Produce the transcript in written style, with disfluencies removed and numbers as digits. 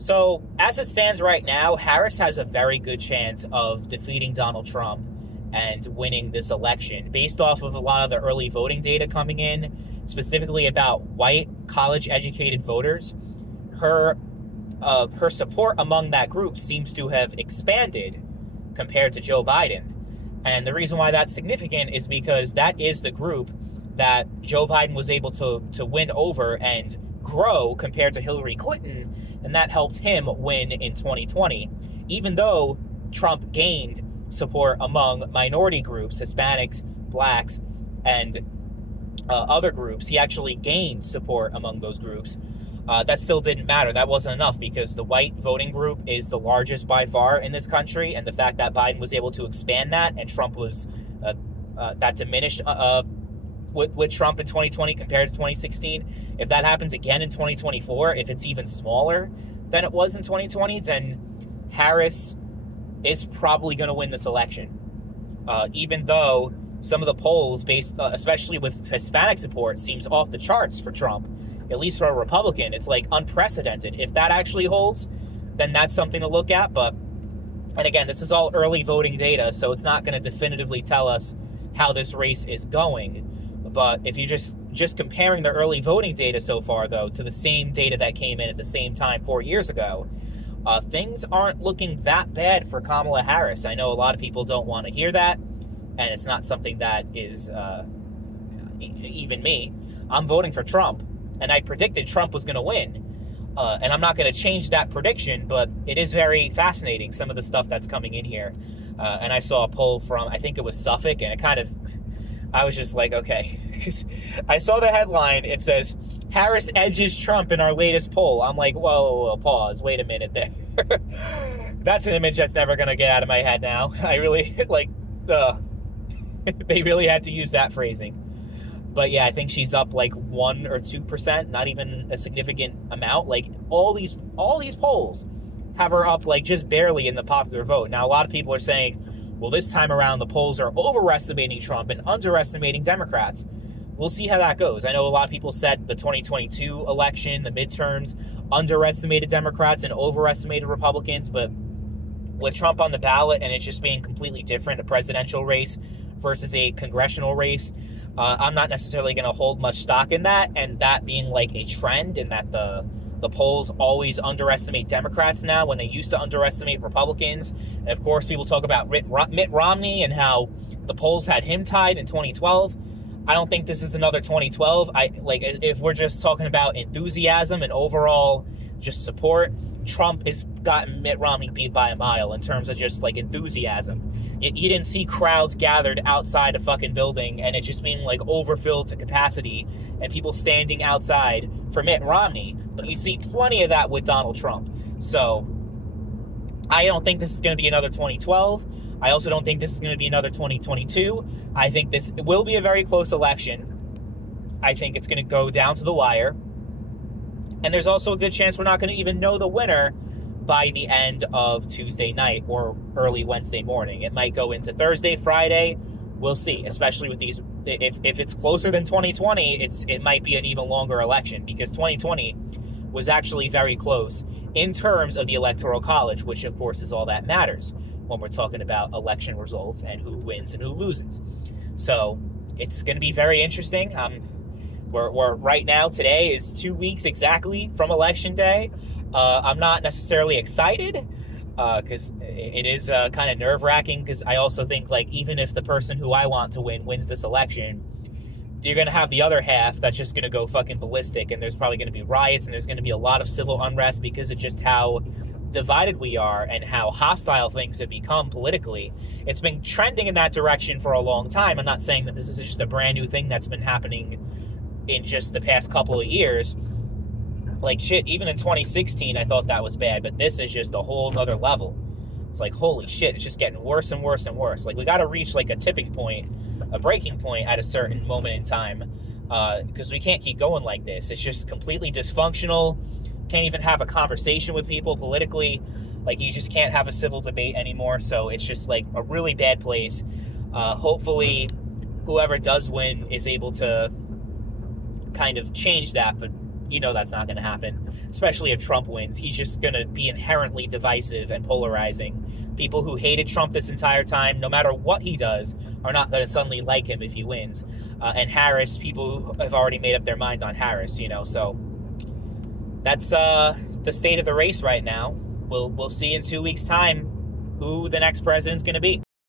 So, as it stands right now, Harris has a very good chance of defeating Donald Trump and winning this election based off of a lot of the early voting data coming in, specifically about white college-educated voters. Her support among that group seems to have expanded compared to Joe Biden. And the reason why that's significant is because that is the group that Joe Biden was able to win over and grow compared to Hillary Clinton, and that helped him win in 2020. Even though Trump gained support among minority groups, Hispanics, blacks, and other groups, he actually gained support among those groups. That still didn't matter. That wasn't enough because the white voting group is the largest by far in this country, and the fact that Biden was able to expand that and Trump was that diminished with Trump in 2020 compared to 2016. If that happens again in 2024, if it's even smaller than it was in 2020, then Harris is probably going to win this election. Even though some of the polls, based especially with Hispanic support, seems off the charts for Trump, at least for a Republican. It's like unprecedented. If that actually holds, then that's something to look at. And again, this is all early voting data, so it's not going to definitively tell us how this race is going. But if you're just comparing the early voting data so far, though, to the same data that came in at the same time 4 years ago, things aren't looking that bad for Kamala Harris. I know a lot of people don't want to hear that, and it's not something that is even me. I'm voting for Trump, and I predicted Trump was going to win. And I'm not going to change that prediction, but it is very fascinating, some of the stuff that's coming in here. And I saw a poll from, I think it was Suffolk, and I was just like, okay. Because I saw the headline, it says, Harris edges Trump in our latest poll. I'm like, whoa, pause, wait a minute there. That's an image that's never going to get out of my head now. I really, they really had to use that phrasing. But yeah, I think she's up like 1 or 2%, not even a significant amount. Like all these polls have her up like just barely in the popular vote. Now, a lot of people are saying, well, this time around the polls are overestimating Trump and underestimating Democrats. We'll see how that goes. I know a lot of people said the 2022 election, the midterms, underestimated Democrats and overestimated Republicans, but with Trump on the ballot and it's just being completely different, a presidential race versus a congressional race, I'm not necessarily going to hold much stock in that, and that being like a trend, and that the polls always underestimate Democrats now when they used to underestimate Republicans. And of course, people talk about Mitt Romney and how the polls had him tied in 2012. I don't think this is another 2012. If we're just talking about enthusiasm and overall just support, Trump has gotten Mitt Romney beat by a mile in terms of just like enthusiasm. You didn't see crowds gathered outside a fucking building and it just being like overfilled to capacity and people standing outside for Mitt Romney. But you see plenty of that with Donald Trump. So I don't think this is going to be another 2012. I also don't think this is going to be another 2022. I think this will be a very close election. I think it's going to go down to the wire. And there's also a good chance we're not going to even know the winner by the end of Tuesday night or early Wednesday morning. It might go into Thursday, Friday. We'll see, especially with these. If it's closer than 2020, it might be an even longer election, because 2020 was actually very close in terms of the Electoral College, which, of course, is all that matters when we're talking about election results and who wins and who loses. So it's going to be very interesting. We're right now, today is 2 weeks exactly from Election Day. I'm not necessarily excited because it is kind of nerve-wracking, because I also think, like, even if the person who I want to wins this election, you're going to have the other half that's just going to go fucking ballistic, and there's probably going to be riots, and there's going to be a lot of civil unrest because of just how divided we are and how hostile things have become politically. It's been trending in that direction for a long time. I'm not saying that this is just a brand new thing that's been happening in just the past couple of years. Like, shit, even in 2016, I thought that was bad, but this is just a whole other level. It's like, holy shit, it's just getting worse and worse and worse. Like, we got to reach, like, a tipping point, a breaking point at a certain moment in time, because we can't keep going like this. It's just completely dysfunctional. Can't even have a conversation with people politically. Like, you just can't have a civil debate anymore, so it's just, like, a really bad place. Hopefully, whoever does win is able to kind of change that, but You know that's not going to happen, especially if Trump wins. He's just going to be inherently divisive and polarizing. People who hated Trump this entire time, no matter what he does, are not going to suddenly like him if he wins. And Harris, people have already made up their minds on Harris, you know. So that's the state of the race right now. We'll see in 2 weeks' time who the next president's going to be.